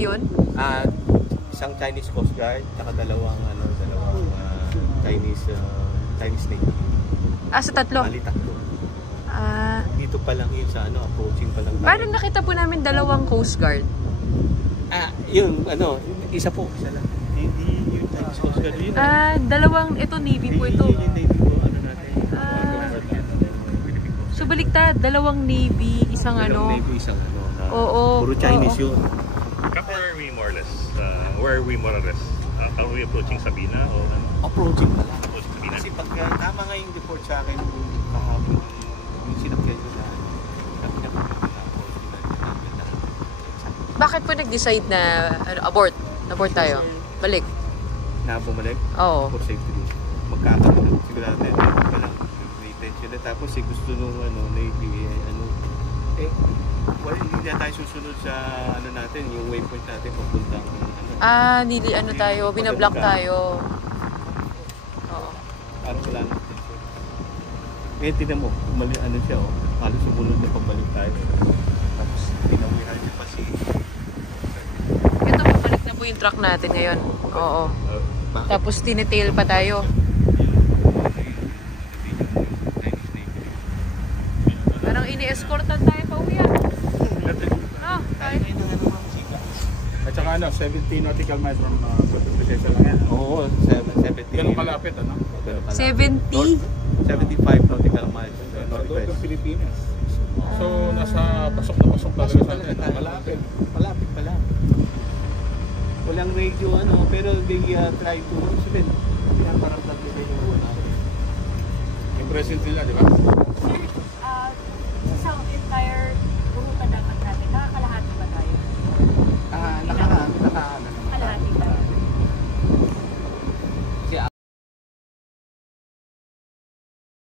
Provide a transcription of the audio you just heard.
ngayon? Isang Chinese Coast Guard, tsaka dalawang Chinese Navy. Sa tatlo? Bali, tatlo. Dito pa lang yun sa approaching pa lang. Parang nakita po namin dalawang Coast Guard. Yun, isa po. Isa lang. Hindi yung Chinese Coast Guard. Yun, dalawang, ito Navy po ito. Yung Navy po, natin. So baliktad, dalawang Navy, isang Navy, isang Oo. Puro Chinese yun. Where are we more or less? Where are we more or less? Are we approaching Sabina or? Approaching pa lang. Sabina. Kasi pag tama nga yung report sa akin kahapon, yung sinakyan ko na Bakit po nag-decide na abort? Abort tayo? Balik? Na bumalik? Oo. For safety reasons. Magkakaroon. Sigurado na pa lang. May tension na. Tapos gusto nung Navy, hindi na tayo susunod sa natin, yung waypoint natin papuntang tayo, binablock tayo. Oo. Parang wala nang tension. Ngayon tinan mo, siya halos sumunod na pabalik tayo. Tapos pinawihan niya pa si Ito, pabalik na po yung truck natin ngayon. Oo. Tapos tinetail pa tayo. Parang ini-escortan tayo pa uwi. At saka 70 nautical miles from Puerto Princesa lang yan. Oo, 70. Ganun kalapit, 70? 75 nautical miles. Doon ng Pilipinas. So, nasa pasok na talaga sa atin. Malapit pala. Walang radio pero they try to sabihin. Parang tatlo yung Yung presence nila, di ba? South entire